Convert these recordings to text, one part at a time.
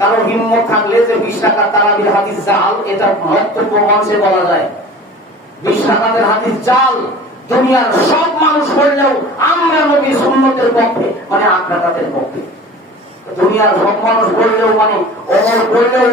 কারণ হিম্মত থাকলে যে 20 রাকাত তারাবির হাদিস জাল, এটা বক্তব্য মঞ্চে বলা যায়। 20 রাকাতের হাদিস জাল, দুনিয়ার সব মানুষ পড়লেও আমরা নবী সুন্নতের পক্ষে, মানে 8 রাকাতের পক্ষে। দুনিয়ার সব মানুষ পড়লেও, মানে ওমর পড়লেও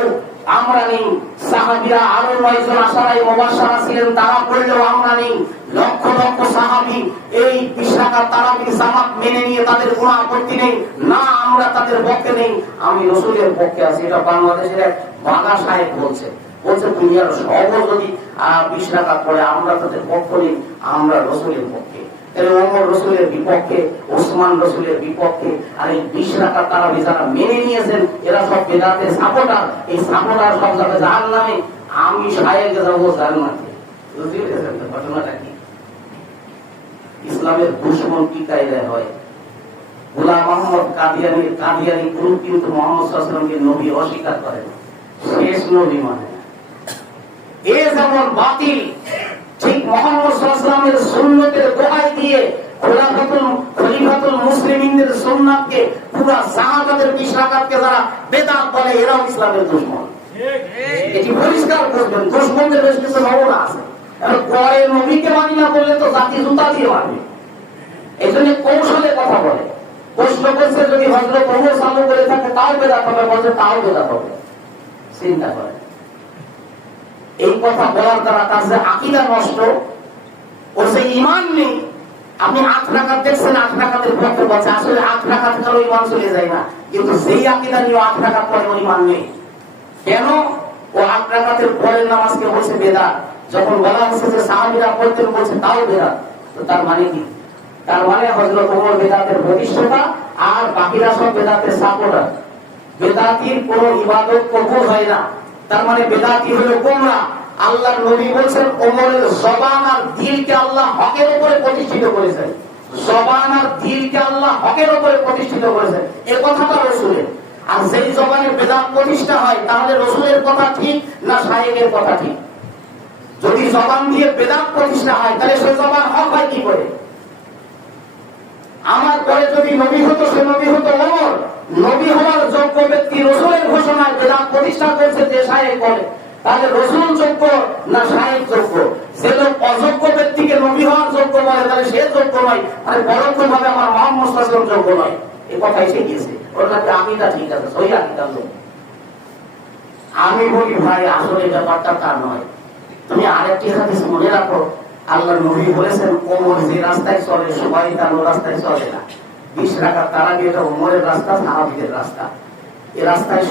আমরা নেই, সাহাবীরা আরো 9 জন আশারায়ে মুবাশশারা ছিলেন, তারা পড়লেও আমরা নেই। লক্ষ লক্ষ সাহাবী এই 20 রাকাত তারাবির জামাত মেনে নিয়ে তাদের কোনো আপত্তি নেই, না আমরা তাদের পক্ষে নেই, আমি রাসূলের পক্ষে আছি। এটা বাংলাদেশের এক বাগা সাহেব বলছে দুনিয়ার সব যদি 20 রাকাত পড়ে আমরা তাদের পক্ষ নেই, আমরা রাসূলের পক্ষে। ওমর রাসূলের বিপক্ষে, ওসমান রাসূলের বিপক্ষে। আর এই 20 রাকাত তারাবি যারা মেনে নিয়েছেন এরা সব বিদআতের সাপোর্টার। এই সাপোর্টার সব যাবে জাহান্নামে, আমি শায়েখে যাবো জান্নাতে। বুঝলেন ঘটনাটা কি? ইসলামের দুশমন কি কায়দায় হয়? গোলাম আহমদ কাদিয়ানী গ্রুপ কিন্তু মুহাম্মদ সাল্লাল্লাহু আলাইহি ওয়াসাল্লামকে নবী অস্বীকার করে না, শেষ নবী মানে। এ যেমন বাতিল, ঠিক মুহাম্মদ সাল্লাল্লাহু আলাইহি ওয়াসাল্লামের সুন্নতের দোহাই দিয়ে খলিফাতুল মুসলিমিনদের সুন্নাতকে, পুরো সাহাবাদের 20 রাকাতকে যারা বেদাত বলে, এরাও ইসলামের দুশমন। এটি পরিষ্কার করবেন, দুশমনদের বেশ কিছু নমুনা আছে। পরে নবীকে মানি না বললে তো জাতি জুতা দিয়ে মানবে। এই জন্য কৌশলে কথা বলে। প্রশ্ন করছে যদি হযরত ওমর চালু করে থাকে তাও বেদাত হবে, বলছে তাও বেদাত হবে। চিন্তা করেন, এই কথা বলার দ্বারা তার যে আকীদা নষ্ট, ওর যে ঈমান নেই। আপনি 8 রাকাত দেখছেন, 8 রাকাতের পক্ষে বলছে, আসলে 8 রাকাত কারো ঈমান চলে যায় না, কিন্তু যেই আকীদা নিয়ে 8 রাকাত পড়ে ওর ঈমান নেই। কেন? ও 8 রাকাতের পরের নামাজকে বলছে বেদাত। যখন বলা হচ্ছে যে সাহাবীরা পড়তেন, বলছে তাও বেদাত। তো তার মানে কি? তার মানে হযরত ওমর বেদাতের প্রতিষ্ঠাতা আর বাকিরা সব বেদাতের সাপোর্টার। বেদাতির কোনো ইবাদত কবুল হয় না, তার মানে বেদাতি হলো গোমরাহ। আল্লাহর নবী বলেন ওমরের জবান আর দিলকে আল্লাহ হকের উপরে প্রতিষ্ঠিত করেছেন। জবান আর দিলকে আল্লাহ হকের উপরে প্রতিষ্ঠিত করেছেন, এই কথাটা রাসূলের। আর যেই জবানে বেদাত প্রতিষ্ঠা হয়, তাহলে রাসূলের কথা ঠিক না শায়েখের কথা ঠিক? যদি জবান দিয়ে বেদাত প্রতিষ্ঠা হয়, তাহলে সেই জবান হক হয় কি করে? আমার পরে যদি নবী হতো, সে নবী হতো ওমর। নবী হওয়ার যোগ্য ব্যক্তি রাসূলের ঘোষণায় বেদাত প্রতিষ্ঠা করছে যে শায়েখ বলে, তাহলে রাসূল যোগ্য না শায়েখ যোগ্য? যে লোক অযোগ্য ব্যক্তিকে নবী হওয়ার যোগ্য বলে, তাহলে সে যোগ্য নয়, মানে পরোক্ষভাবে আমার মুহাম্মদ সাল্লাল্লাহু আলাইহি ওয়াসাল্লাম যোগ্য নয়। এই কথা এসে গিয়েছে। ওর কাছে আকীদা ঠিক আছে, সহি আকীদা লোক। আমি বলি ভাই, আসলে ব্যাপারটা তা নয়। তুমি আরেকটি হাদিস মনে রাখো, আল্লাহর নবী বলেছেন ওমর যে রাস্তায় চলে সবাই তার রাস্তায় চলে না। 20 রাকাত তারাবি এটা ওমরের রাস্তা, সাহাবীদের রাস্তা। এই রাস্তায়